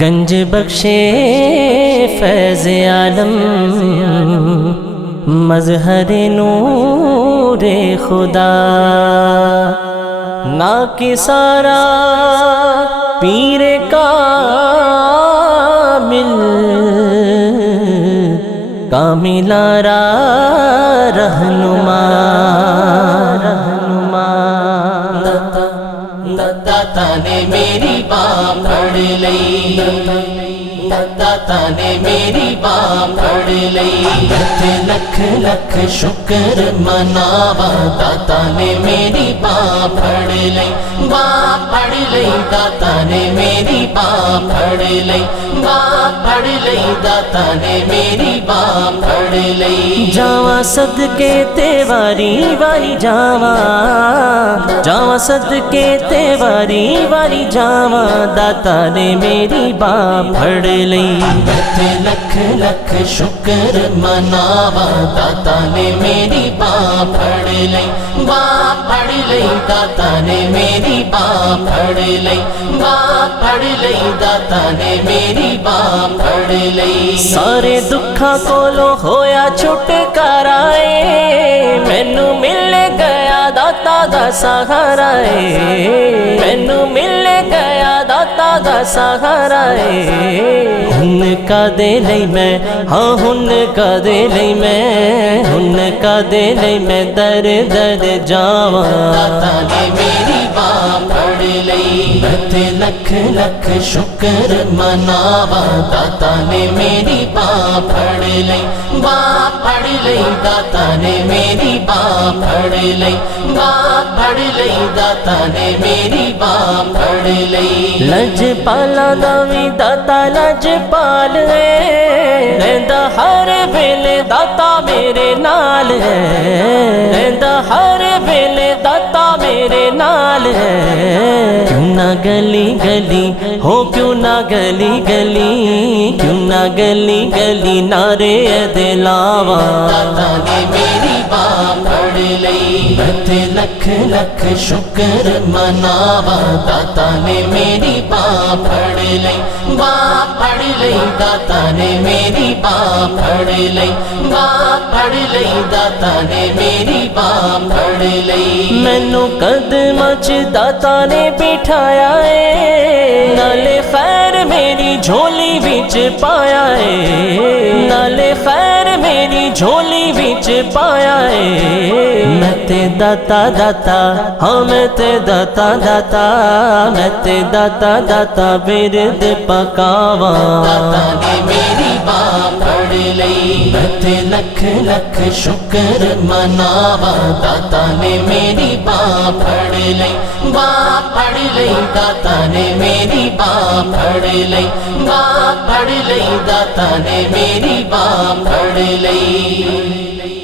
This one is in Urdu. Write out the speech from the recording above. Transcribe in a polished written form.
گنج بخشے فیض عالم مظہر نور خدا، نا کہ سارا پیر کامل را رہنما داتا نے میری بان پھڑ لئی، داتا نے میری بان پھڑ لئی، لکھ لکھ شکر مناوا، داتا نے میری بان پھڑ لئی، بان پھڑ لئی، داتا نے میری بان پھڑ لئی، بان پھڑ لئی، داتا نے میری بان پھڑ لئی۔ جاواں صدقے تے واری واری جاواں صدقے تے واری واری جاواں، داتا نے میری بان پھڑ لئی۔ لکھ لکھ شکر مناوا، داتا نے میری بان پھڑ لئی، بان پھڑ لئی، داتا نے میری بان پھڑ لئی، بان پھڑ لئی، داتا نے میری بان پھڑ لئی۔ سارے دکھاں کولوں ہویا چھٹکارا اے، مینوں مل گیا داتا دا سہارا اے، مینوں مل گیا داتا دا سہارا اے۔ ہن کا دے لئی میں، ہاں ہن کا دے لئی میں، ہن کا دے لئی میں در در جاواں، داتا نے میری بان پھڑ لئی۔ لکھ لکھ شکر مناوا، داتا نے میری بان پھڑ لئی، بان پھڑ لئی، داتا نے میری بان پھڑ لئی، بان پھڑ لئی، داتا نے میری بان پھڑ لئی۔ لج پالا دا وی داتا لج پال ہے، رہندا ہر ویلے داتا میرے نال ہے، رہندا ہر ویلے داتا میرے نال ہے۔ کیوں نہ گلی گلی ہو، کیوں نہ گلی گلی، کیوں نہ گلی گلی نعرے دلاواں، داتا نے میری بان پھڑ لئی۔ لکھ لکھ شکر مناوا، داتا نے میری بان پھڑ لئی، بان پھڑ لئی، داتا نے میری بان پھڑ لئی، بان پھڑ لئی، داتا نے میری بان پھڑ لئی۔ مینوں قدماں چ داتا نے بٹھایا اے، نالے خیر میری جھولی وچ پایا اے، نالے خیر میری جھولی وچ پایا اے۔ میں تے داتا داتا، ہاں میں تے داتا داتا، میں تے داتا داتا ورد پکاواں، داتا نے میری بان پھڑ لئی۔ لکھ لکھ شکر مناوا، داتا نے میری بان پھڑ لئی، بان پھڑ لئی، داتا نے میری بان پھڑ لئی، بان پھڑ لئی، داتا نے میری بان پھڑ لئی۔